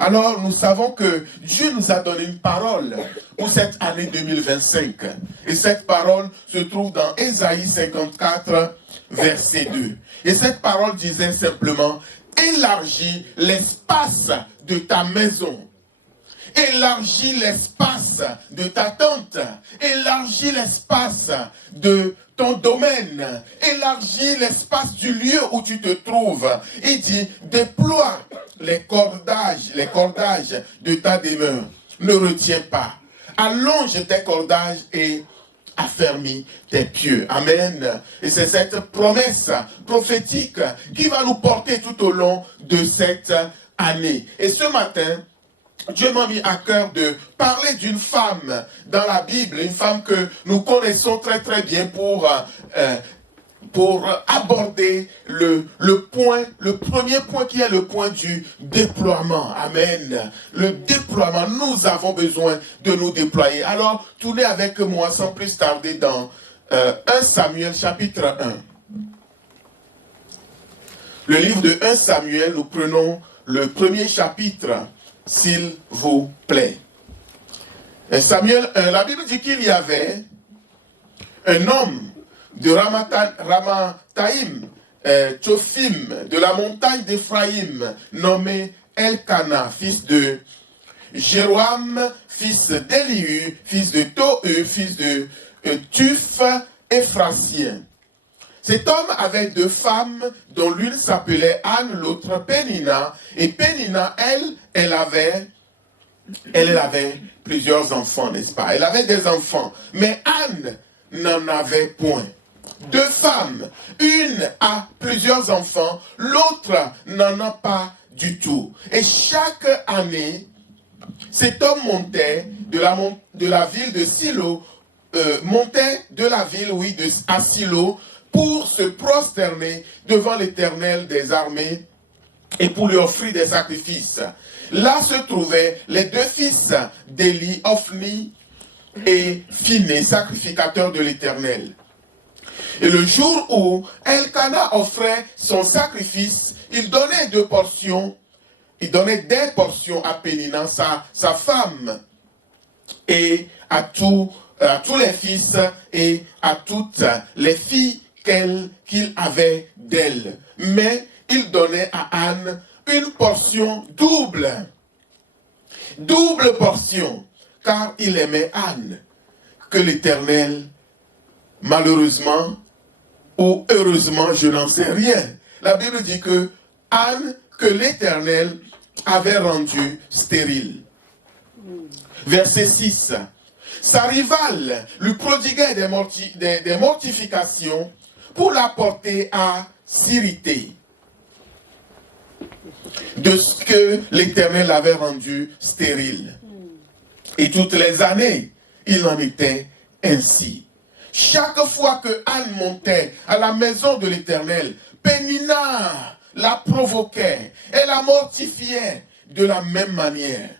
Alors nous savons que Dieu nous a donné une parole pour cette année 2025. Et cette parole se trouve dans Ésaïe 54, verset 2. Et cette parole disait simplement, élargis l'espace de ta maison. Élargis l'espace de ta tente. Élargis l'espace de ton domaine. Élargis l'espace du lieu où tu te trouves. Il dit, déploie les cordages de ta demeure. Ne retiens pas. Allonge tes cordages et affermis tes pieux. Amen. Et c'est cette promesse prophétique qui va nous porter tout au long de cette année. Et ce matin, Dieu m'a mis à cœur de parler d'une femme dans la Bible, une femme que nous connaissons très très bien pour aborder le premier point qui est le point du déploiement. Amen. Le déploiement, nous avons besoin de nous déployer. Alors, tournez avec moi sans plus tarder dans 1 Samuel chapitre 1. Le livre de 1 Samuel, nous prenons le premier chapitre, s'il vous plaît. Samuel 1, la Bible dit qu'il y avait un homme de Ramathaïm, Tsophim, de la montagne d'Éphraïm, nommé Elkana, fils de Jéroam, fils d'Élihu, fils de Tohu, fils de Tuph, Éphrasien. Cet homme avait deux femmes, dont l'une s'appelait Anne, l'autre Pénina. Et Pénina, elle avait plusieurs enfants, n'est-ce pas? Elle avait des enfants, mais Anne n'en avait point. Deux femmes, une a plusieurs enfants, l'autre n'en a pas du tout. Et chaque année, cet homme montait de la ville de Silo, à Silo, pour se prosterner devant l'Éternel des armées et pour lui offrir des sacrifices. Là se trouvaient les deux fils d'Élie, Ophni et Phiné, sacrificateurs de l'Éternel. Et le jour où Elkana offrait son sacrifice, il donnait des portions à Pénina, sa femme, et à tous les fils et à toutes les filles qu'il avait d'elle. Mais il donnait à Anne une portion double portion, car il aimait Anne, que l'Éternel, malheureusement ou heureusement, je n'en sais rien. La Bible dit que Anne, que l'Éternel avait rendue stérile. Verset 6. Sa rivale lui prodiguait des mortifications pour la porter à s'irriter de ce que l'Éternel avait rendu stérile. Et toutes les années, il en était ainsi. Chaque fois que Anne montait à la maison de l'Éternel, Pénina la provoquait, elle la mortifiait de la même manière.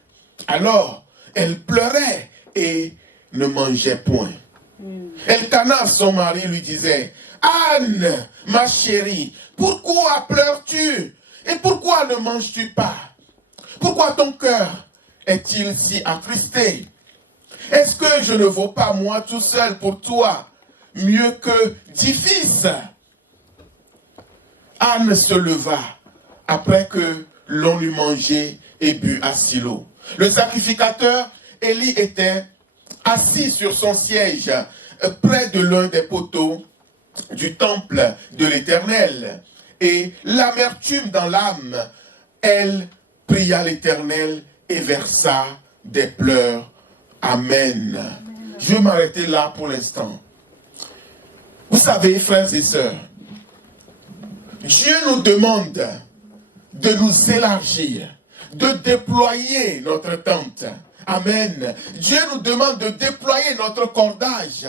Alors, elle pleurait et ne mangeait point. Elkana, son mari, lui disait, Anne, ma chérie, pourquoi pleures-tu? Et pourquoi ne manges-tu pas? Pourquoi ton cœur est-il si attristé? Est-ce que je ne vaux pas moi tout seul pour toi mieux que 10 fils? Anne se leva après que l'on eut mangé et bu à Silo. Le sacrificateur Élie était assis sur son siège près de l'un des poteaux du temple de l'Éternel. Et l'amertume dans l'âme, elle pria l'Éternel et versa des pleurs. Amen. Je vais m'arrêter là pour l'instant. Vous savez, frères et sœurs, Dieu nous demande de nous élargir, de déployer notre tente. Amen. Dieu nous demande de déployer notre cordage.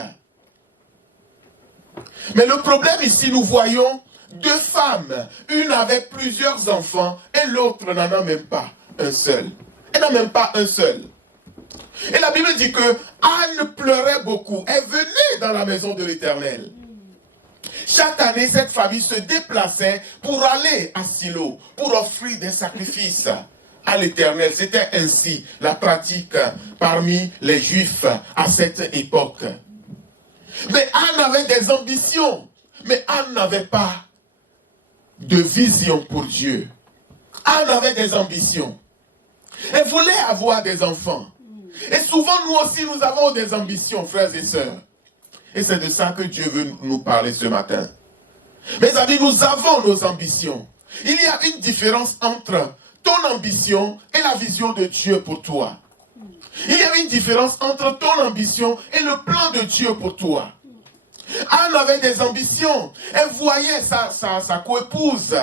Mais le problème ici, nous voyons deux femmes. Une avait plusieurs enfants et l'autre n'en a même pas un seul. Elle n'a même pas un seul. Et la Bible dit que Anne pleurait beaucoup. Elle venait dans la maison de l'Éternel. Chaque année, cette famille se déplaçait pour aller à Silo, pour offrir des sacrifices à l'Éternel. C'était ainsi la pratique parmi les Juifs à cette époque. Mais Anne avait des ambitions. Mais Anne n'avait pas de vision pour Dieu. Anne avait des ambitions. Elle voulait avoir des enfants. Et souvent, nous aussi, nous avons des ambitions, frères et sœurs. Et c'est de ça que Dieu veut nous parler ce matin. Mes amis, nous avons nos ambitions. Il y a une différence entre ton ambition et la vision de Dieu pour toi. Il y a une différence entre ton ambition et le plan de Dieu pour toi. Anne avait des ambitions. Elle voyait sa coépouse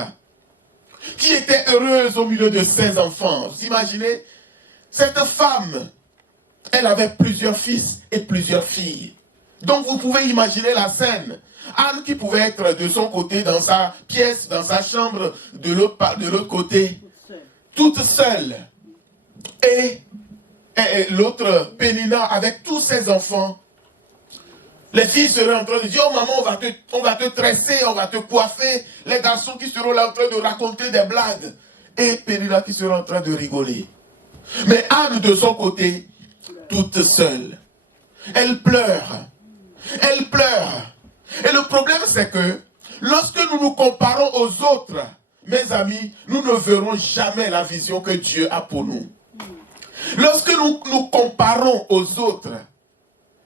qui était heureuse au milieu de ses enfants. Vous imaginez? Cette femme, elle avait plusieurs fils et plusieurs filles. Donc vous pouvez imaginer la scène. Anne qui pouvait être de son côté dans sa pièce, dans sa chambre, de l'autre côté, toute seule. Et l'autre Pénina avec tous ses enfants. Les filles seraient en train de dire, oh maman, on va te tresser, on va te coiffer. Les garçons qui seront là en train de raconter des blagues. Et Pénina qui sera en train de rigoler. Mais Anne de son côté, toute seule. Elle pleure. Elle pleure. Et le problème c'est que lorsque nous nous comparons aux autres, mes amis, nous ne verrons jamais la vision que Dieu a pour nous. Lorsque nous nous comparons aux autres,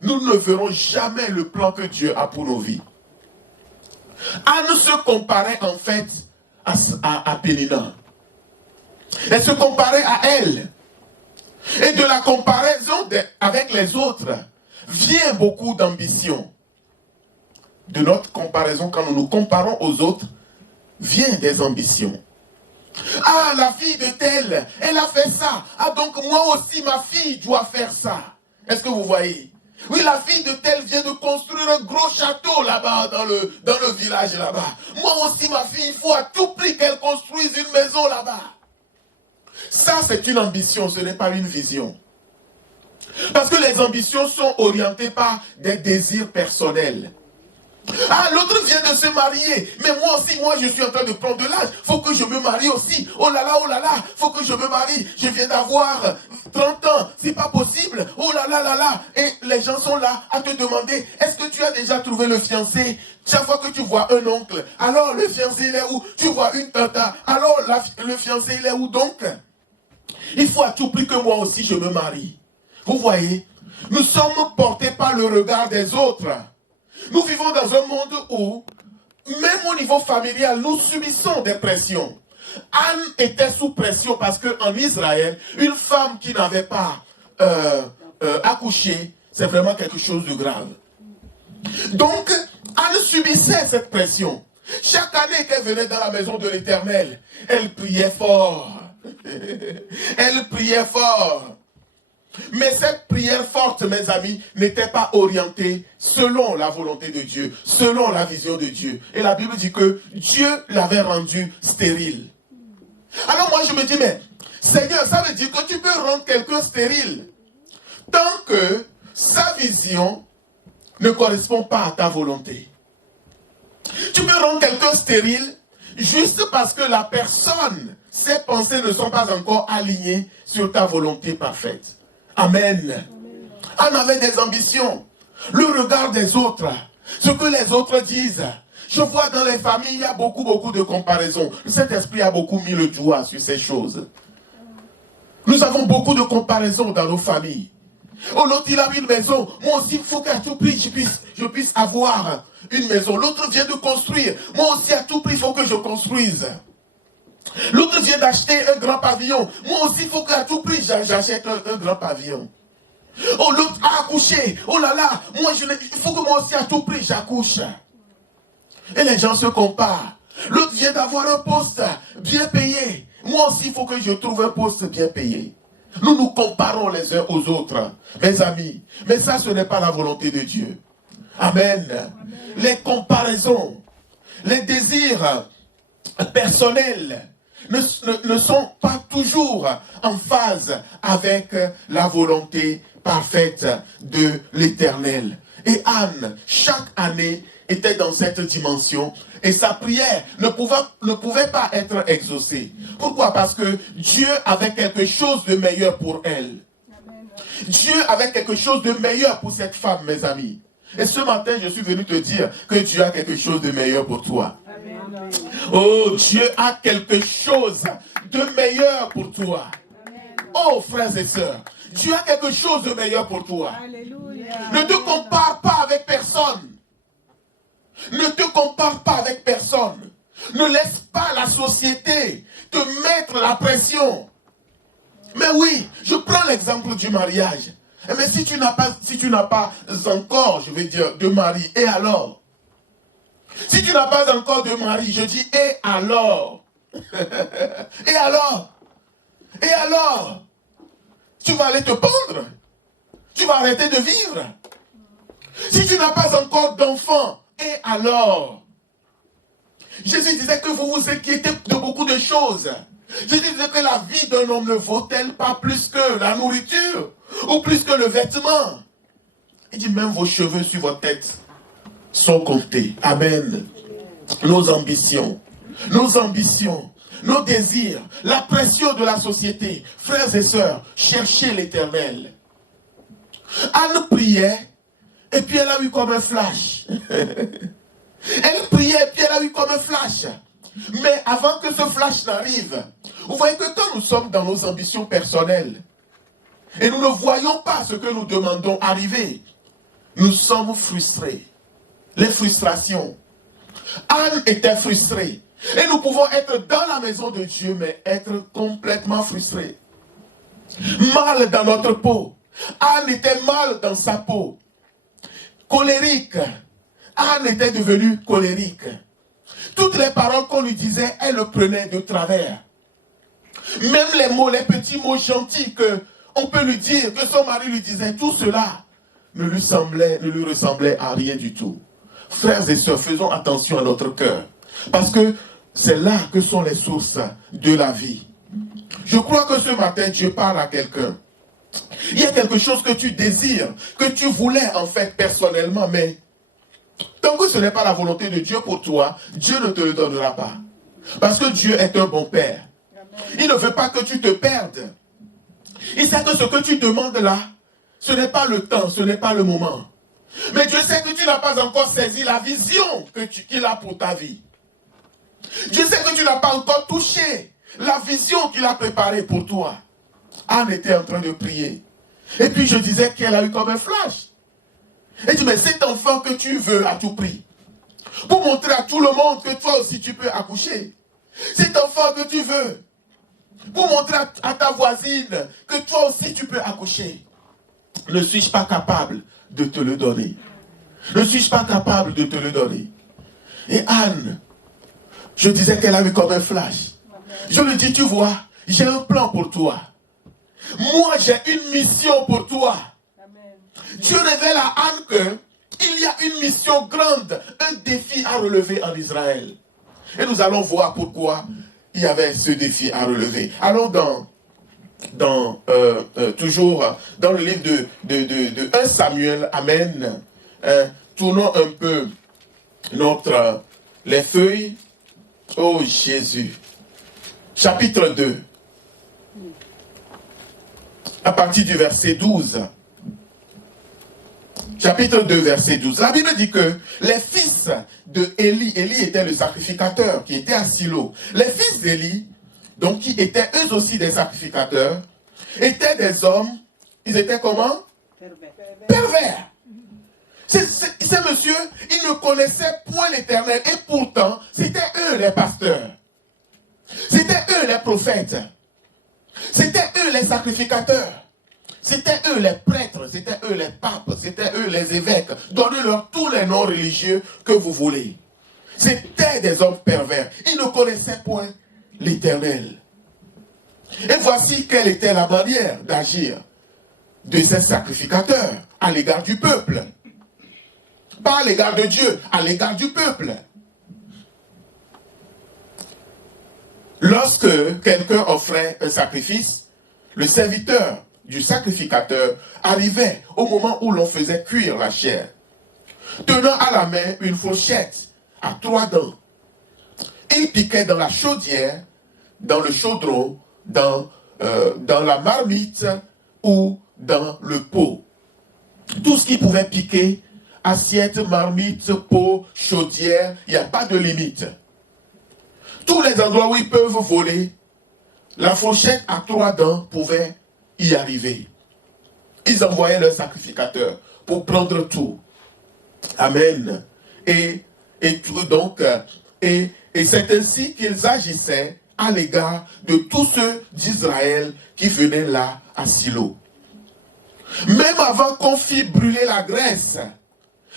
nous ne verrons jamais le plan que Dieu a pour nos vies. Anne se comparait en fait à Pénina. Elle se comparait à elle. Et de la comparaison avec les autres vient beaucoup d'ambition. De notre comparaison, quand nous nous comparons aux autres, vient des ambitions. Ah, la fille de telle, elle a fait ça. Ah, donc moi aussi, ma fille doit faire ça. Est-ce que vous voyez? Oui, la fille de telle vient de construire un gros château là-bas, dans le village là-bas. Moi aussi, ma fille, il faut à tout prix qu'elle construise une maison là-bas. Ça, c'est une ambition, ce n'est pas une vision. Parce que les ambitions sont orientées par des désirs personnels. Ah, l'autre vient de se marier. Mais moi aussi, je suis en train de prendre de l'âge. Faut que je me marie aussi. Oh là là, faut que je me marie. Je viens d'avoir 30 ans. C'est pas possible. Oh là là. Et les gens sont là à te demander, est-ce que tu as déjà trouvé le fiancé? Chaque fois que tu vois un oncle, alors le fiancé il est où? Tu vois une tata, alors le fiancé il est où? Donc, il faut à tout prix que moi aussi je me marie. Vous voyez, nous sommes portés par le regard des autres. Nous vivons dans un monde où, même au niveau familial, nous subissons des pressions. Anne était sous pression parce qu'en Israël, une femme qui n'avait pas accouché, c'est vraiment quelque chose de grave. Donc, Anne subissait cette pression. Chaque année qu'elle venait dans la maison de l'Éternel, elle priait fort. Elle priait fort. Mais cette prière forte, mes amis, n'était pas orientée selon la volonté de Dieu, selon la vision de Dieu. Et la Bible dit que Dieu l'avait rendue stérile. Alors moi je me dis, mais Seigneur, ça veut dire que tu peux rendre quelqu'un stérile tant que sa vision ne correspond pas à ta volonté. Tu peux rendre quelqu'un stérile juste parce que la personne, ses pensées ne sont pas encore alignées sur ta volonté parfaite. Amen. Anne avait des ambitions. Le regard des autres. Ce que les autres disent. Je vois dans les familles, il y a beaucoup de comparaisons. Le Saint-Esprit a beaucoup mis le doigt sur ces choses. Nous avons beaucoup de comparaisons dans nos familles. Oh, l'autre, il a une maison. Moi aussi, il faut qu'à tout prix, je puisse avoir une maison. L'autre vient de construire. Moi aussi, à tout prix, il faut que je construise. L'autre vient d'acheter un grand pavillon. Moi aussi, il faut qu'à tout prix, j'achète un grand pavillon. Oh, l'autre a accouché. Oh là là, il faut que moi aussi, à tout prix, j'accouche. Et les gens se comparent. L'autre vient d'avoir un poste bien payé. Moi aussi, il faut que je trouve un poste bien payé. Nous nous comparons les uns aux autres, mes amis. Mais ça, ce n'est pas la volonté de Dieu. Amen. Les comparaisons, les désirs personnels ne sont pas toujours en phase avec la volonté parfaite de l'Éternel. Et Anne, chaque année, était dans cette dimension et sa prière ne pouvait pas être exaucée. Pourquoi? Parce que Dieu avait quelque chose de meilleur pour elle. Dieu avait quelque chose de meilleur pour cette femme, mes amis. Et ce matin, je suis venu te dire que Dieu a quelque chose de meilleur pour toi. Amen. Oh, Dieu a quelque chose de meilleur pour toi. Amen. Oh, frères et sœurs, Dieu a quelque chose de meilleur pour toi. Alléluia. Ne te compare pas avec personne. Ne te compare pas avec personne. Ne laisse pas la société te mettre la pression. Mais oui, je prends l'exemple du mariage. Mais si tu n'as pas encore, je vais dire, de mari, et alors? Si tu n'as pas encore de mari, je dis, et alors? Et alors? Et alors? Tu vas aller te pendre? Tu vas arrêter de vivre? Si tu n'as pas encore d'enfant, et alors? Jésus disait que vous vous inquiétez de beaucoup de choses. Jésus disait que la vie d'un homme ne vaut-elle pas plus que la nourriture ou plus que le vêtement? Il dit même vos cheveux sur votre tête sont comptés. Amen. Nos ambitions, nos désirs, la pression de la société. Frères et sœurs, cherchez l'Éternel. Anne priait et puis elle a eu comme un flash. Elle priait et puis elle a eu comme un flash. Mais avant que ce flash n'arrive, vous voyez que quand nous sommes dans nos ambitions personnelles et nous ne voyons pas ce que nous demandons arriver, nous sommes frustrés. Les frustrations. Anne était frustrée. Et nous pouvons être dans la maison de Dieu, mais être complètement frustrés. Mal dans notre peau. Anne était mal dans sa peau. Colérique. Anne était devenue colérique. Toutes les paroles qu'on lui disait, elle le prenait de travers. Même les mots, les petits mots gentils qu'on peut lui dire, que son mari lui disait, tout cela ne lui ressemblait à rien du tout. Frères et sœurs, faisons attention à notre cœur. Parce que c'est là que sont les sources de la vie. Je crois que ce matin, Dieu parle à quelqu'un. Il y a quelque chose que tu désires, que tu voulais en fait personnellement, mais tant que ce n'est pas la volonté de Dieu pour toi, Dieu ne te le donnera pas. Parce que Dieu est un bon Père. Il ne veut pas que tu te perdes. Il sait que ce que tu demandes là, ce n'est pas le temps, ce n'est pas le moment. Mais Dieu sait que tu n'as pas encore saisi la vision qu'il a pour ta vie. Dieu sait que tu n'as pas encore touché la vision qu'il a préparée pour toi. Anne était en train de prier. Et puis je disais qu'elle a eu comme un flash. Elle dit, mais cet enfant que tu veux à tout prix, pour montrer à tout le monde que toi aussi tu peux accoucher. Cet enfant que tu veux, pour montrer à ta voisine que toi aussi tu peux accoucher. Ne suis-je pas capable de te le donner? Ne suis-je pas capable de te le donner? Et Anne, je disais qu'elle a eu comme un flash. Je lui dis, tu vois, j'ai un plan pour toi. Moi, j'ai une mission pour toi. Dieu révèle à Anne qu'il y a une mission grande, un défi à relever en Israël. Et nous allons voir pourquoi il y avait ce défi à relever. Allons toujours dans le livre de 1 Samuel, Amen. Tournons un peu les feuilles. Oh Jésus. Chapitre 2. À partir du verset 12. Chapitre 2, verset 12. La Bible dit que les fils de Élie était le sacrificateur qui était à Silo. Les fils d'Élie, donc qui étaient eux aussi des sacrificateurs, étaient des hommes, ils étaient comment? Pervers. Ces messieurs, ils ne connaissaient point l'Éternel et pourtant, c'était eux les pasteurs. C'était eux les prophètes. C'était eux les sacrificateurs. C'était eux les prêtres, c'était eux les papes, c'était eux les évêques. Donnez-leur tous les noms religieux que vous voulez. C'étaient des hommes pervers. Ils ne connaissaient point l'Éternel. Et voici quelle était la manière d'agir de ces sacrificateurs à l'égard du peuple. Pas à l'égard de Dieu, à l'égard du peuple. Lorsque quelqu'un offrait un sacrifice, le serviteur du sacrificateur arrivait au moment où l'on faisait cuire la chair. tenant à la main une fourchette à 3 dents. Il piquait dans la chaudière, dans le chaudron, dans la marmite ou dans le pot. Tout ce qui pouvait piquer, assiette, marmite, pot, chaudière, il n'y a pas de limite. Tous les endroits où ils peuvent voler, la fourchette à 3 dents pouvait y arriver. Ils envoyaient leurs sacrificateurs pour prendre tout. Amen. Et c'est ainsi qu'ils agissaient à l'égard de tous ceux d'Israël qui venaient là à Silo. Même avant qu'on fît brûler la graisse,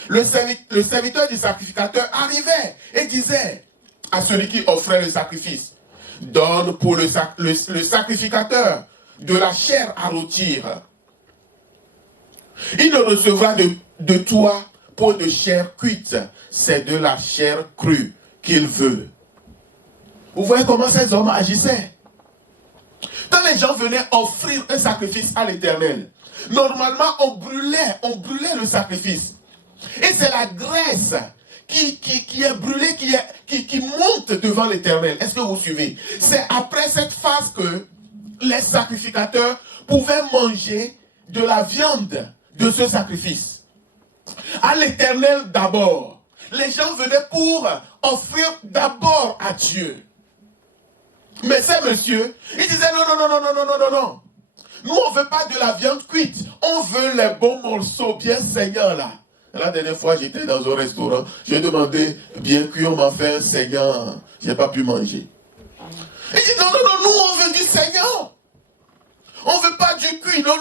le serviteur du sacrificateur arrivait et disait à celui qui offrait le sacrifice, donne pour le sacrificateur de la chair à rôtir. Il ne recevra de toi point de chair cuite, c'est de la chair crue qu'il veut. Vous voyez comment ces hommes agissaient? Quand les gens venaient offrir un sacrifice à l'Éternel, normalement on brûlait le sacrifice. Et c'est la graisse qui est brûlée, qui monte devant l'Éternel. Est-ce que vous suivez? C'est après cette phase que les sacrificateurs pouvaient manger de la viande de ce sacrifice. À l'Éternel d'abord. Les gens venaient pour offrir d'abord à Dieu. Mais ces messieurs, ils disaient non. Nous, on ne veut pas de la viande cuite. On veut les bons morceaux bien saignants là. La dernière fois, j'étais dans un restaurant. J'ai demandé bien cuit, on m'a fait un saignant. Je n'ai pas pu manger. Ils disent non, nous, on veut du saignant. On ne veut pas du cuit. Non.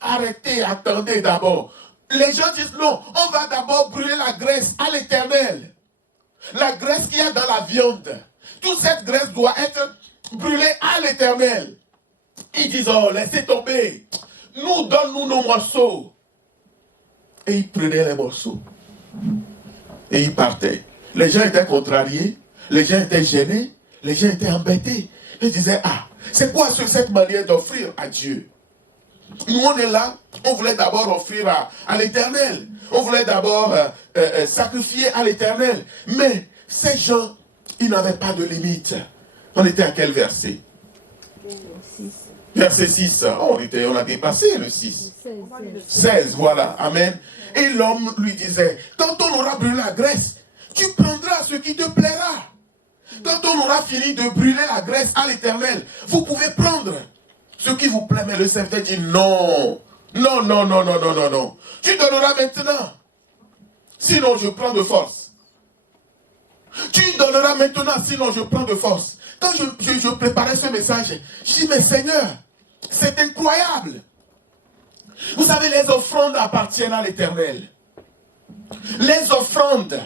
Arrêtez, attendez d'abord. Les gens disent non, on va d'abord brûler la graisse à l'Éternel. La graisse qu'il y a dans la viande. Toute cette graisse doit être brûlée à l'Éternel. Ils disent, oh, laissez tomber. Donne-nous nos morceaux. Et ils prenaient les morceaux. Et ils partaient. Les gens étaient contrariés. Les gens étaient gênés. Les gens étaient embêtés. Ils disaient, ah, c'est quoi cette manière d'offrir à Dieu? Nous, on est là. On voulait d'abord offrir à l'Éternel. On voulait d'abord sacrifier à l'Éternel. Mais ces gens, ils n'avaient pas de limite. On était à quel verset? Verset 6. On a dépassé le 6. 16, voilà. Amen. Et l'homme lui disait, quand on aura brûlé la graisse, tu prendras ce qui te plaira. Quand on aura fini de brûler la graisse à l'Éternel, vous pouvez prendre ce qui vous plaît. Mais le serviteur dit non. Non. Tu donneras maintenant. Sinon, je prends de force. Tu donneras maintenant, sinon je prends de force. Quand je préparais ce message, je dis, mais Seigneur, c'est incroyable. Vous savez, les offrandes appartiennent à l'Éternel. Les offrandes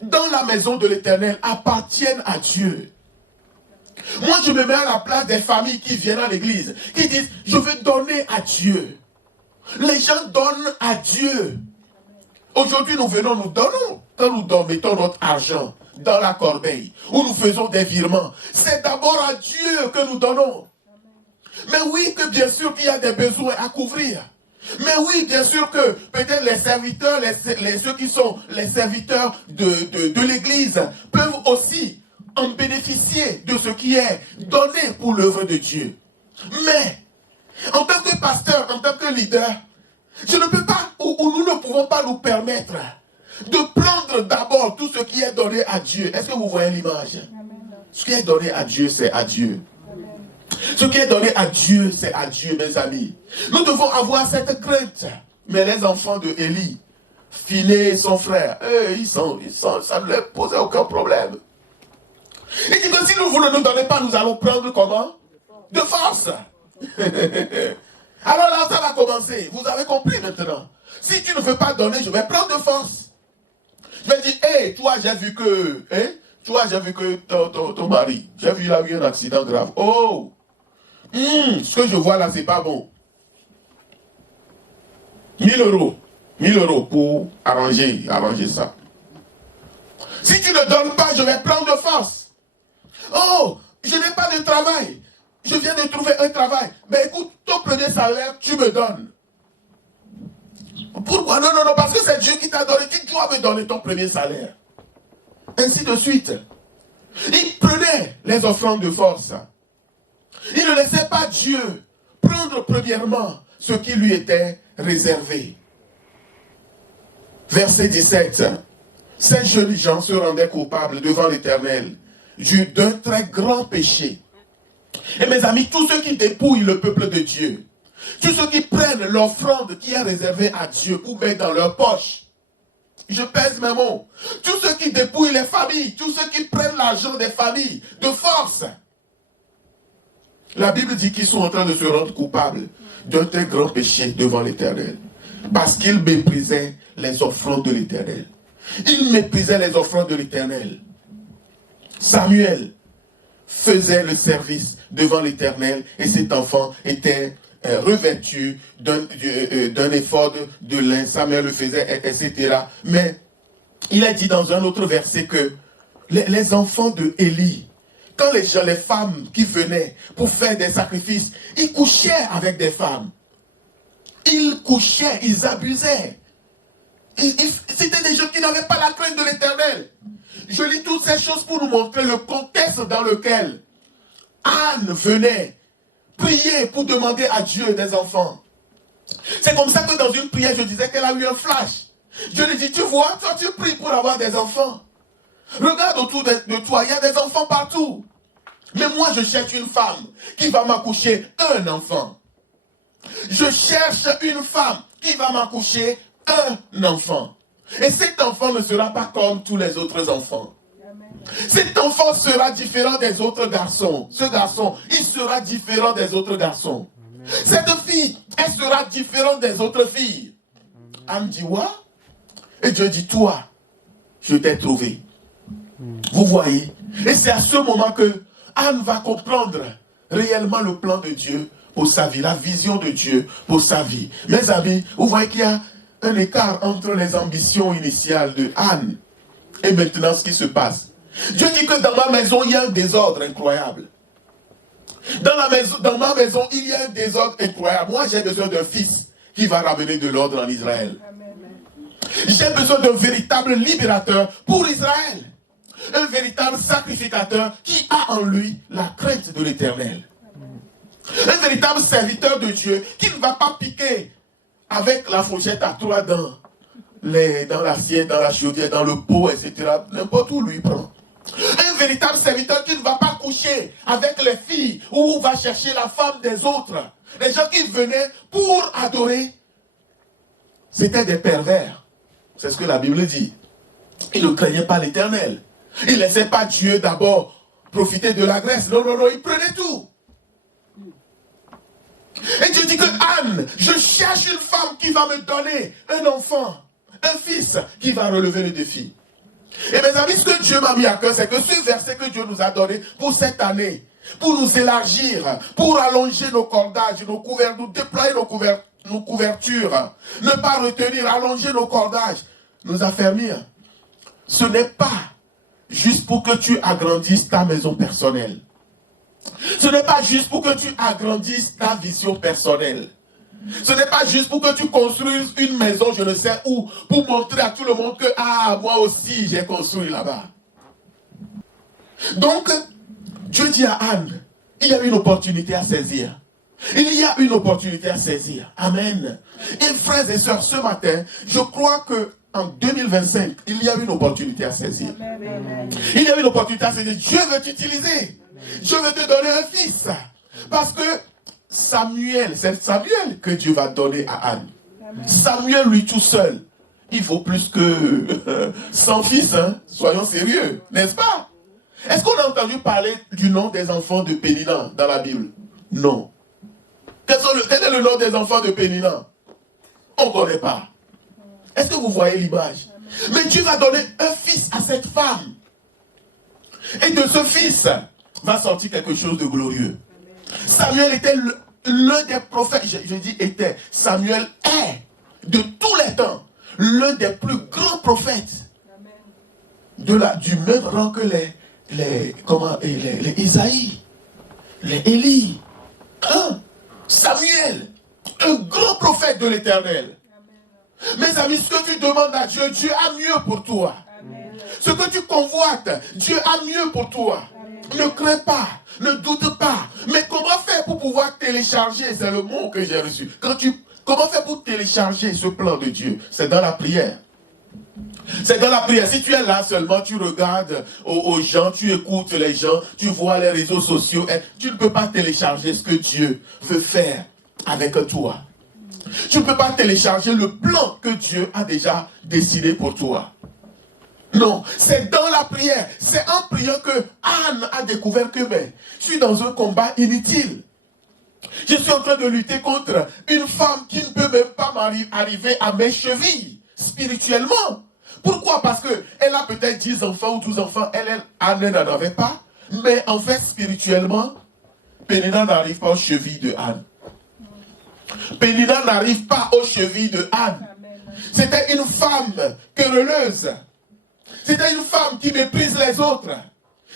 dans la maison de l'Éternel appartiennent à Dieu. Moi, je me mets à la place des familles qui viennent à l'église, qui disent, je veux donner à Dieu. Les gens donnent à Dieu. Aujourd'hui, nous venons, nous donnons. Quand nous mettons notre argent dans la corbeille, où nous faisons des virements, c'est d'abord à Dieu que nous donnons. Mais oui, que bien sûr qu'il y a des besoins à couvrir. Mais oui, bien sûr que peut-être les serviteurs, ceux qui sont les serviteurs de l'église peuvent aussi en bénéficier de ce qui est donné pour l'œuvre de Dieu. Mais, en tant que pasteur, en tant que leader, je ne peux pas, ou nous ne pouvons pas nous permettre de prendre d'abord tout ce qui est donné à Dieu. Est-ce que vous voyez l'image? Ce qui est donné à Dieu, c'est à Dieu. Ce qui est donné à Dieu, c'est à Dieu, mes amis. Nous devons avoir cette crainte. Mais les enfants de Élie, Phiné et son frère, ça ne leur posait aucun problème. Il dit que si vous ne nous donnez pas, nous allons prendre comment? De force. Alors là, ça va commencer. Vous avez compris maintenant. Si tu ne veux pas donner, je vais prendre de force. Je vais dire, hé, toi, j'ai vu que ton mari, j'ai vu, il a eu un accident grave. Oh, ce que je vois là, c'est pas bon. 1000 euros. 1000 euros pour arranger ça. Si tu ne donnes pas, je vais prendre de force. Oh, je n'ai pas de travail. Je viens de trouver un travail. Mais écoute, ton premier salaire, tu me donnes. Pourquoi? Non, non, non, parce que c'est Dieu qui t'a donné. Tu dois me donner ton premier salaire. Ainsi de suite. Il prenait les offrandes de force. Il ne laissait pas Dieu prendre premièrement ce qui lui était réservé. Verset 17. Ces jeunes gens se rendaient coupables devant l'Éternel d'un très grand péché. Et mes amis, tous ceux qui dépouillent le peuple de Dieu, tous ceux qui prennent l'offrande qui est réservée à Dieu pour mettre dans leur poche, je pèse mes mots, tous ceux qui dépouillent les familles, tous ceux qui prennent l'argent des familles de force, la Bible dit qu'ils sont en train de se rendre coupables d'un très grand péché devant l'Éternel. Parce qu'ils méprisaient les offrandes de l'Éternel. Ils méprisaient les offrandes de l'Éternel. Samuel faisait le service devant l'Éternel et cet enfant était revêtu d'un éphod de lin. Samuel le faisait, etc. Mais il a dit dans un autre verset que les enfants de Élie, quand les femmes qui venaient pour faire des sacrifices, ils couchaient avec des femmes. Ils couchaient, ils abusaient. C'était des gens qui n'avaient pas la crainte de l'Éternel. Je lis toutes ces choses pour nous montrer le contexte dans lequel Anne venait prier pour demander à Dieu des enfants. C'est comme ça que dans une prière, je disais qu'elle a eu un flash. Je lui dis, tu vois, toi tu pries pour avoir des enfants. Regarde autour de toi, il y a des enfants partout. Mais moi, je cherche une femme qui va m'accoucher un enfant. Je cherche une femme qui va m'accoucher un enfant. Et cet enfant ne sera pas comme tous les autres enfants. Cet enfant sera différent des autres garçons. Ce garçon, il sera différent des autres garçons. Cette fille, elle sera différente des autres filles. Anne dit, ouais. Et Dieu dit, toi, je t'ai trouvé. Vous voyez? Et c'est à ce moment que Anne va comprendre réellement le plan de Dieu pour sa vie, la vision de Dieu pour sa vie. Mes amis, vous voyez qu'il y a un écart entre les ambitions initiales de Anne et maintenant ce qui se passe. Dieu dit que dans ma maison, il y a un désordre incroyable. Dans ma maison, il y a un désordre incroyable. Moi, j'ai besoin d'un fils qui va ramener de l'ordre en Israël. J'ai besoin d'un véritable libérateur pour Israël. Un véritable sacrificateur qui a en lui la crainte de l'Éternel. Un véritable serviteur de Dieu qui ne va pas piquer avec la fourchette à trois dents dans l'assiette, dans la chaudière, dans le pot, etc. N'importe où lui prend. Un véritable serviteur qui ne va pas coucher avec les filles ou va chercher la femme des autres. Les gens qui venaient pour adorer, c'était des pervers. C'est ce que la Bible dit. Ils ne craignaient pas l'Éternel. Ils ne laissaient pas Dieu d'abord profiter de la graisse. Non, non, non, ils prenaient tout. Et Dieu dit que Anne, je cherche une femme qui va me donner un enfant, un fils qui va relever le défi. Et mes amis, ce que Dieu m'a mis à cœur, c'est que ce verset que Dieu nous a donné pour cette année, pour nous élargir, pour allonger nos cordages, nos couvertures, nous déployer nos couvertures, ne pas retenir, allonger nos cordages, nous affermir. Ce n'est pas juste pour que tu agrandisses ta maison personnelle. Ce n'est pas juste pour que tu agrandisses ta vision personnelle. Ce n'est pas juste pour que tu construises une maison, je ne sais où, pour montrer à tout le monde que, ah, moi aussi, j'ai construit là-bas. Donc, Dieu dit à Anne, il y a une opportunité à saisir. Il y a une opportunité à saisir. Amen. Et frères et sœurs, ce matin, je crois que en 2025, il y a une opportunité à saisir. Il y a une opportunité à saisir. Dieu veut t'utiliser. Dieu veut te donner un fils. Parce que Samuel, c'est Samuel que Dieu va donner à Anne. Samuel, lui tout seul, il vaut plus que 100 fils. Hein? Soyons sérieux, n'est-ce pas? Est-ce qu'on a entendu parler du nom des enfants de Péninan dans la Bible? Non. Quel est le nom des enfants de Péninan? On ne connaît pas. Est-ce que vous voyez l'image? Mais Dieu va donner un fils à cette femme. Et de ce fils va sortir quelque chose de glorieux. Samuel était l'un des prophètes, je dis était, Samuel est, de tous les temps, l'un des plus grands prophètes. Du même rang que les Isaïe, les Élie. Samuel, un grand prophète de l'Éternel. Mes amis, ce que tu demandes à Dieu, Dieu a mieux pour toi. Amen. Ce que tu convoites, Dieu a mieux pour toi. Amen. Ne crains pas, ne doute pas. Mais comment faire pour pouvoir télécharger? C'est le mot que j'ai reçu. Comment faire pour télécharger ce plan de Dieu? C'est dans la prière. C'est dans la prière. Si tu es là seulement, tu regardes aux gens, tu écoutes les gens, tu vois les réseaux sociaux, tu ne peux pas télécharger ce que Dieu veut faire avec toi. Tu ne peux pas télécharger le plan que Dieu a déjà décidé pour toi. Non, c'est dans la prière. C'est en priant que Anne a découvert que je suis dans un combat inutile. Je suis en train de lutter contre une femme qui ne peut même pas arriver à mes chevilles, spirituellement. Pourquoi? Parce qu'elle a peut-être 10 enfants ou 12 enfants. Anne n'en avait pas. Mais en fait, spirituellement, Pénina n'arrive pas aux chevilles de Anne. Pénina n'arrive pas aux chevilles de Anne. C'était une femme querelleuse. C'était une femme qui méprise les autres.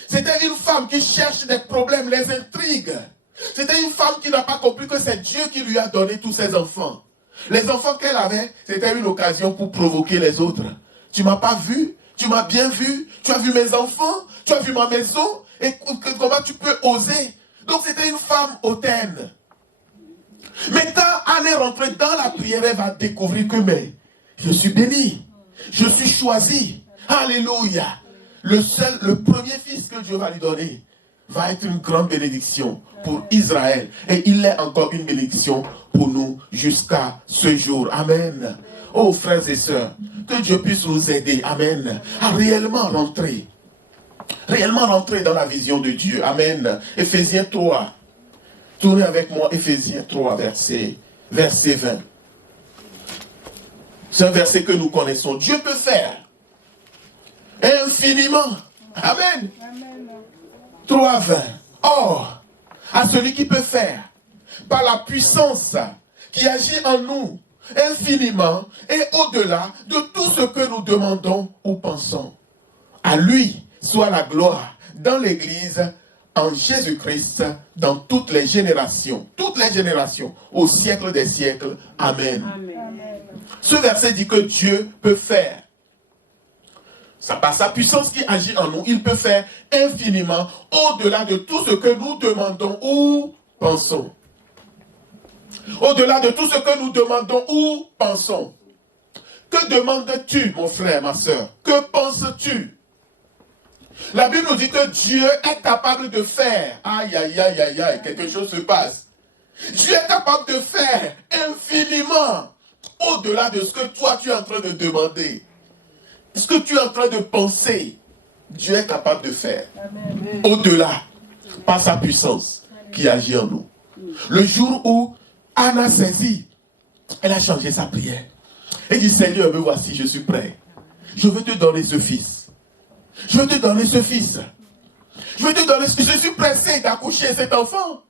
C'était une femme qui cherche des problèmes, les intrigues. C'était une femme qui n'a pas compris que c'est Dieu qui lui a donné tous ses enfants. Les enfants qu'elle avait, c'était une occasion pour provoquer les autres. Tu m'as pas vu, tu m'as bien vu, tu as vu mes enfants, tu as vu ma maison, et comment tu peux oser? Donc c'était une femme hautaine. Mais quand Anne est rentrée dans la prière, elle va découvrir que je suis béni, je suis choisi. Alléluia. Le premier fils que Dieu va lui donner va être une grande bénédiction pour Israël. Et il est encore une bénédiction pour nous jusqu'à ce jour. Amen. Oh frères et sœurs, que Dieu puisse nous aider, amen, à réellement rentrer dans la vision de Dieu. Amen. Éphésiens 3. Tournez avec moi, Éphésiens 3, verset 20. C'est un verset que nous connaissons. Dieu peut faire infiniment. Amen. 3, 20. Or, à celui qui peut faire, par la puissance qui agit en nous, infiniment et au-delà de tout ce que nous demandons ou pensons. À lui soit la gloire dans l'Église, en Jésus-Christ, dans toutes les générations, au siècle des siècles. Amen. Amen. Ce verset dit que Dieu peut faire. Ça, par sa puissance qui agit en nous, il peut faire infiniment au-delà de tout ce que nous demandons ou pensons. Au-delà de tout ce que nous demandons ou pensons. Que demandes-tu, mon frère, ma soeur? Que penses-tu? La Bible nous dit que Dieu est capable de faire. Aïe, aïe, aïe, aïe, aïe, quelque chose se passe. Dieu est capable de faire infiniment au-delà de ce que toi tu es en train de demander. Ce que tu es en train de penser, Dieu est capable de faire. Au-delà, par sa puissance qui agit en nous. Le jour où Anne a saisi, elle a changé sa prière. Elle dit, Seigneur, me voici, je suis prêt. Je veux te donner ce fils. Je veux te donner ce fils. Je suis pressé d'accoucher cet enfant.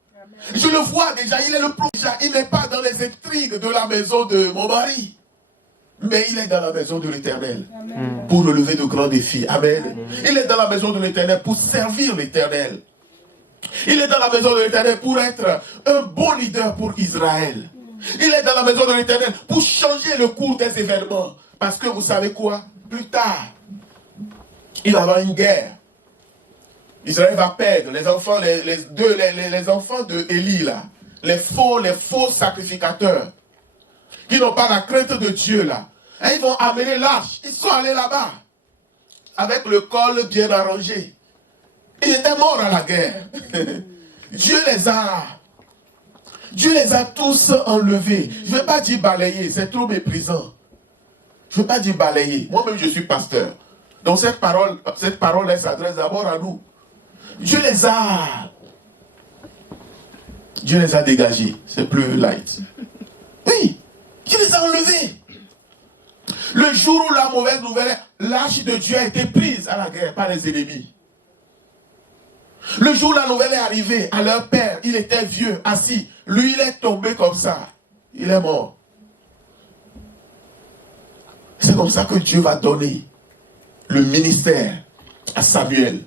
Je le vois déjà, il est le plus. Il n'est pas dans les intrigues de la maison de mon mari. Mais il est dans la maison de l'Éternel pour relever de grands défis. Amen. Amen. Il est dans la maison de l'Éternel pour servir l'Éternel. Il est dans la maison de l'Éternel pour être un bon leader pour Israël. Il est dans la maison de l'Éternel pour changer le cours des événements. Parce que vous savez quoi? Plus tard, il va y avoir une guerre. Israël va perdre les enfants, les enfants de Élie, là, les faux sacrificateurs, qui n'ont pas la crainte de Dieu, là. Et ils vont amener l'arche. Ils sont allés là-bas, avec le col bien arrangé. Ils étaient morts à la guerre. Dieu les a tous enlevés. Je ne vais pas dire balayer, c'est trop méprisant. Je ne vais pas dire balayer. Moi-même, je suis pasteur. Donc cette parole, elle s'adresse d'abord à nous. Dieu les a dégagés. C'est plus light. Oui, Dieu les a enlevés. Le jour où la mauvaise nouvelle, l'arche de Dieu a été prise à la guerre par les ennemis. Le jour où la nouvelle est arrivée à leur père, il était vieux, assis. Lui, il est tombé comme ça. Il est mort. C'est comme ça que Dieu va donner le ministère à Samuel,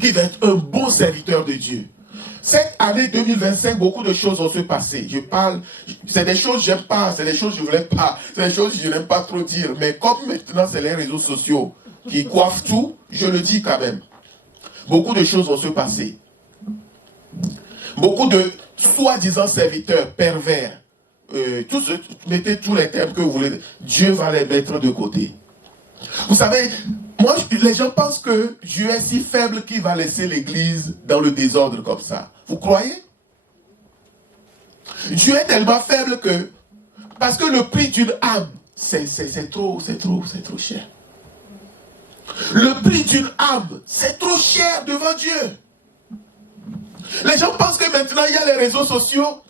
qui va être un bon serviteur de Dieu. cette année 2025, beaucoup de choses vont se passer. Je parle, c'est des choses que j'aime pas, c'est des choses que je voulais pas, c'est des choses que je n'aime pas trop dire. Mais comme maintenant c'est les réseaux sociaux qui coiffent tout, je le dis quand même. Beaucoup de choses vont se passer. Beaucoup de soi-disant serviteurs pervers, mettez tous les termes que vous voulez, Dieu va les mettre de côté. Vous savez, moi, les gens pensent que Dieu est si faible qu'il va laisser l'église dans le désordre comme ça. Vous croyez? Dieu est tellement faible que, parce que le prix d'une âme, c'est trop cher. Le prix d'une âme, c'est trop cher devant Dieu. Les gens pensent que maintenant il y a les réseaux sociaux.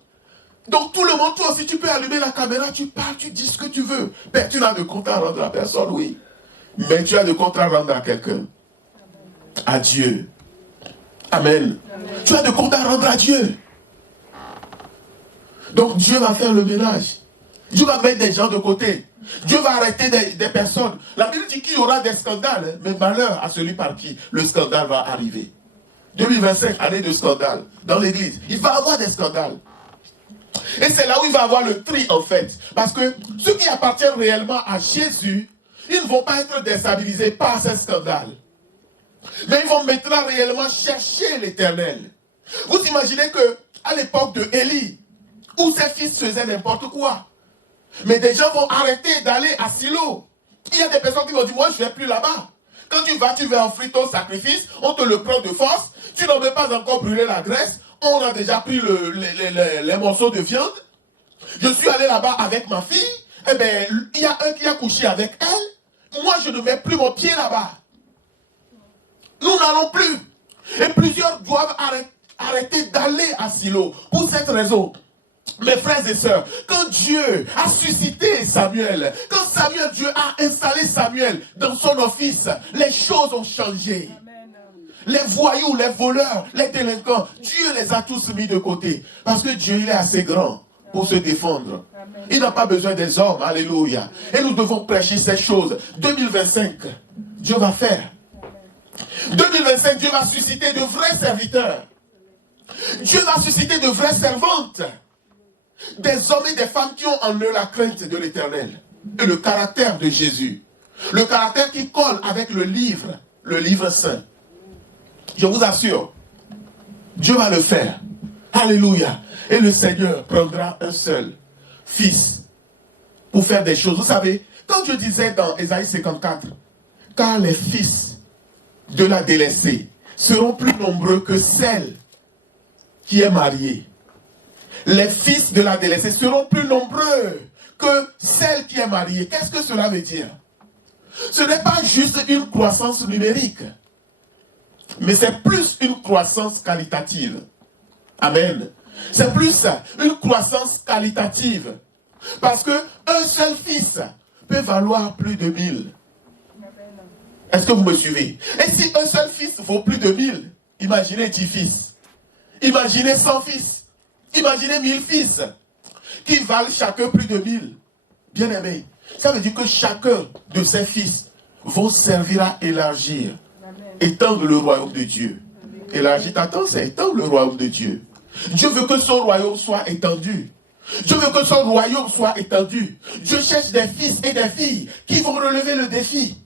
Donc tout le monde, toi aussi tu peux allumer la caméra, tu parles, tu dis ce que tu veux. Mais tu n'as de compte à rendre à personne, oui. Mais tu as de compte à rendre à quelqu'un. À Dieu. Amen. Amen. Tu as de compte à rendre à Dieu. Donc Dieu va faire le ménage. Dieu va mettre des gens de côté. Dieu va arrêter des personnes. La Bible dit qu'il y aura des scandales. Mais malheur à celui par qui le scandale va arriver. 2025, année de scandale. Dans l'église, il va y avoir des scandales. Et c'est là où il va y avoir le tri en fait. Parce que ceux qui appartiennent réellement à Jésus, ils ne vont pas être déstabilisés par ces scandales. Mais ils vont maintenant réellement chercher l'Éternel. Vous imaginez que à l'époque de Élie, où ses fils faisaient n'importe quoi, mais des gens vont arrêter d'aller à Silo. Il y a des personnes qui vont dire, moi je ne vais plus là-bas. Quand tu vas offrir ton sacrifice, on te le prend de force, tu n'en veux pas encore brûler la graisse, on a déjà pris les morceaux de viande. Je suis allé là-bas avec ma fille, eh bien, il y a un qui a couché avec elle, moi je ne mets plus mon pied là-bas. Nous n'allons plus. Et plusieurs doivent arrêter d'aller à Silo pour cette raison. Mes frères et sœurs, quand Dieu a suscité Samuel, quand Dieu a installé Samuel dans son office, les choses ont changé. Amen. Les voyous, les voleurs, les délinquants, Dieu les a tous mis de côté. Parce que Dieu, il est assez grand pour se défendre. Amen. Il n'a pas besoin des hommes, alléluia. Et nous devons prêcher ces choses. 2025, Dieu va faire. 2025, Dieu va susciter de vrais serviteurs. Dieu va susciter de vraies servantes. Des hommes et des femmes qui ont en eux la crainte de l'Éternel. Et le caractère de Jésus. Le caractère qui colle avec le livre saint. Je vous assure, Dieu va le faire. Alléluia. Et le Seigneur prendra un seul fils pour faire des choses. Vous savez, quand Dieu disait dans Ésaïe 54, car les fils de la délaissée seront plus nombreux que celle qui est mariée. Les fils de la délaissée seront plus nombreux que celle qui est mariée. Qu'est-ce que cela veut dire? Ce n'est pas juste une croissance numérique, mais c'est plus une croissance qualitative. Amen. C'est plus une croissance qualitative. Parce qu'un seul fils peut valoir plus de 1000. Est-ce que vous me suivez? Et si un seul fils vaut plus de 1000, imaginez 10 fils. Imaginez 100 fils. Imaginez 1000 fils qui valent chacun plus de 1000. Bien aimé, ça veut dire que chacun de ces fils vont servir à élargir, étendre le royaume de Dieu. Élargir ta tente, c'est étendre le royaume de Dieu. Dieu veut que son royaume soit étendu. Dieu veut que son royaume soit étendu. Dieu cherche des fils et des filles qui vont relever le défi,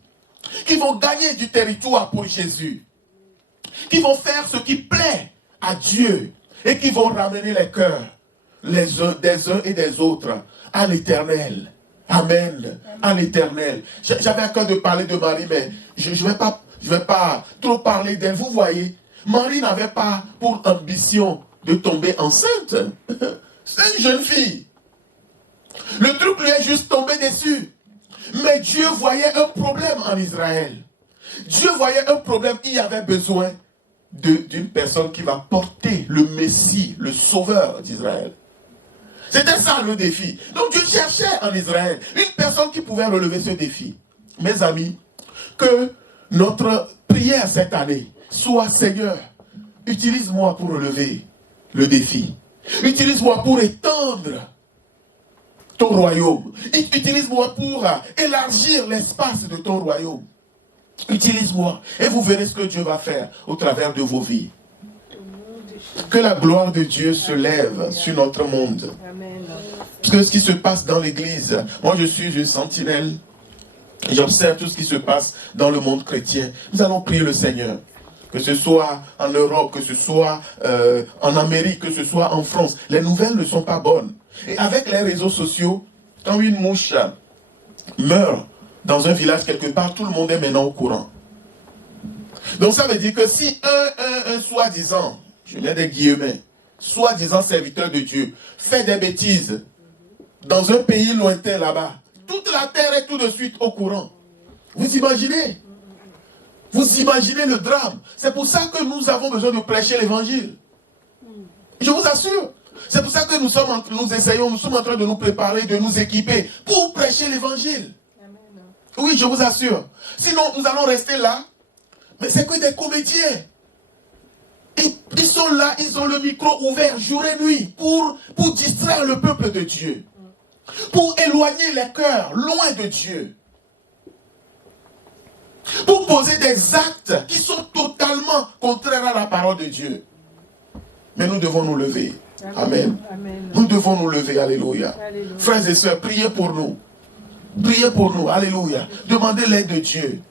qui vont gagner du territoire pour Jésus, qui vont faire ce qui plaît à Dieu et qui vont ramener les cœurs des uns et des autres à l'Éternel. Amen. À l'Éternel. J'avais à cœur de parler de Marie, mais je ne vais pas trop parler d'elle. Vous voyez, Marie n'avait pas pour ambition de tomber enceinte. C'est une jeune fille. Le truc lui est juste tombé dessus. Mais Dieu voyait un problème en Israël. Dieu voyait un problème. Il y avait besoin d'une personne qui va porter le Messie, le Sauveur d'Israël. C'était ça le défi. Donc Dieu cherchait en Israël une personne qui pouvait relever ce défi. Mes amis, que notre prière cette année soit: Seigneur, utilise-moi pour relever le défi. Utilise-moi pour étendre ton royaume. Utilise-moi pour élargir l'espace de ton royaume. Utilise-moi et vous verrez ce que Dieu va faire au travers de vos vies. Que la gloire de Dieu se lève sur notre monde. Amen. Parce que ce qui se passe dans l'église, moi je suis une sentinelle. Et j'observe tout ce qui se passe dans le monde chrétien. Nous allons prier le Seigneur. Que ce soit en Europe, que ce soit en Amérique, que ce soit en France. Les nouvelles ne sont pas bonnes. Et avec les réseaux sociaux, quand une mouche meurt dans un village quelque part, tout le monde est maintenant au courant. Donc ça veut dire que si un soi-disant, je mets des guillemets, soi-disant serviteur de Dieu, fait des bêtises dans un pays lointain là-bas, toute la terre est tout de suite au courant. Vous imaginez? Vous imaginez le drame? C'est pour ça que nous avons besoin de prêcher l'évangile. Je vous assure. C'est pour ça que nous sommes en train de nous préparer, de nous équiper pour prêcher l'évangile. Oui, je vous assure. Sinon, nous allons rester là. Mais c'est que des comédiens. Ils sont là, ils ont le micro ouvert jour et nuit pour distraire le peuple de Dieu. Pour éloigner les cœurs loin de Dieu. Pour poser des actes qui sont totalement contraires à la parole de Dieu. Mais nous devons nous lever. Amen. Amen. Nous devons nous lever. Alléluia. Alléluia. Frères et sœurs, priez pour nous. Priez pour nous. Alléluia. Demandez l'aide de Dieu.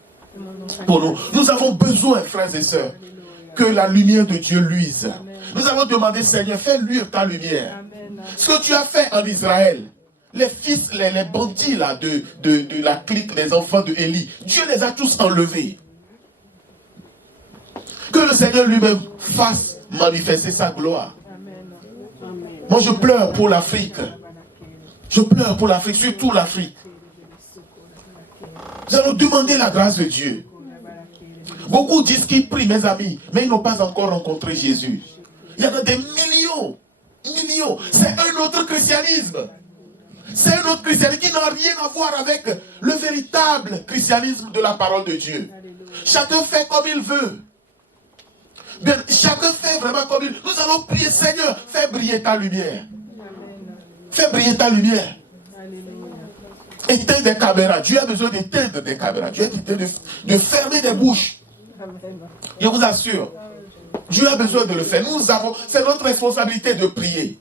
Pour nous. Nous avons besoin, frères et sœurs, que la lumière de Dieu luise. Amen. Nous avons demandé, Seigneur, fais luire ta lumière. Amen. Ce que tu as fait en Israël. Les fils, les bandits là, de la clique des enfants de Élie, Dieu les a tous enlevés. Que le Seigneur lui-même fasse manifester sa gloire. Amen. Moi je pleure pour l'Afrique. Je pleure pour l'Afrique, surtout l'Afrique. Nous allons demander la grâce de Dieu. Beaucoup disent qu'ils prient, mes amis, mais ils n'ont pas encore rencontré Jésus. Il y en a des millions. C'est un autre christianisme. C'est un autre christianisme qui n'a rien à voir avec le véritable christianisme de la parole de Dieu. Chacun fait comme il veut. Bien, chacun fait vraiment comme il veut. Nous allons prier, Seigneur, fais briller ta lumière. Fais briller ta lumière. Éteins des caméras. Dieu a besoin d'éteindre des caméras. Dieu a besoin de fermer des bouches. Je vous assure. Dieu a besoin de le faire. C'est notre responsabilité de prier.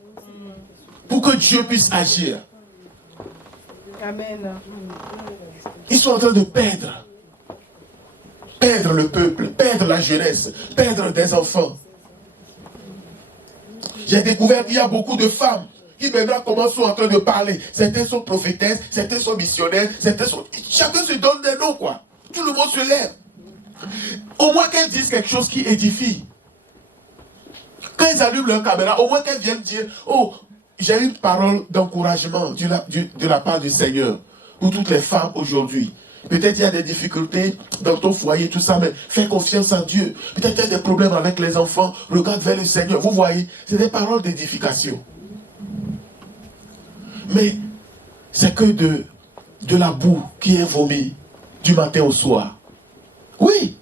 Pour que Dieu puisse agir. Amen. Ils sont en train de perdre le peuple, perdre la jeunesse, perdre des enfants. J'ai découvert qu'il y a beaucoup de femmes qui maintenant sont en train de parler. Certains sont prophétesses, certains sont missionnaires, chacun se donne des noms, quoi. Tout le monde se lève. Au moins qu'elles disent quelque chose qui édifie. Quand ils allument leur caméra, au moins qu'elles viennent dire, oh, j'ai une parole d'encouragement de la part du Seigneur pour toutes les femmes aujourd'hui. Peut-être il y a des difficultés dans ton foyer, tout ça, mais fais confiance en Dieu. Peut-être il y a des problèmes avec les enfants, regarde vers le Seigneur. Vous voyez, c'est des paroles d'édification. Mais c'est que de la boue qui est vomie du matin au soir. Oui,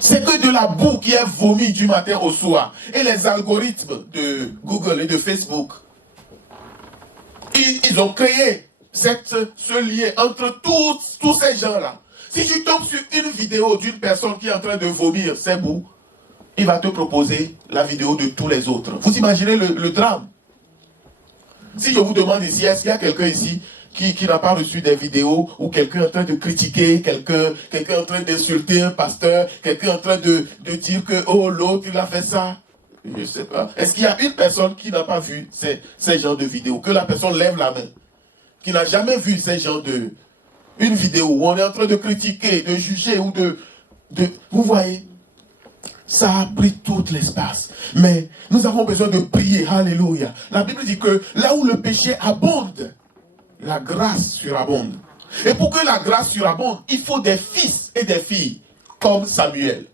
c'est que de la boue qui est vomie du matin au soir. Et les algorithmes de Google et de Facebook, ils ont créé ce lien entre tous ces gens-là. Si tu tombes sur une vidéo d'une personne qui est en train de vomir ses boues, il va te proposer la vidéo de tous les autres. Vous imaginez le drame? Si je vous demande ici, est-ce qu'il y a quelqu'un ici qui n'a pas reçu des vidéos où quelqu'un est en train de critiquer, quelqu'un est en train d'insulter un pasteur, quelqu'un est en train de dire que oh, l'autre il a fait ça? Je ne sais pas. Est-ce qu'il y a une personne qui n'a pas vu ces genres de vidéos? Que la personne lève la main. Qui n'a jamais vu ces genres une vidéo où on est en train de critiquer, de juger ou de vous voyez? Ça a pris tout l'espace. Mais nous avons besoin de prier. Alléluia. La Bible dit que là où le péché abonde, la grâce surabonde. Et pour que la grâce surabonde, il faut des fils et des filles comme Samuel.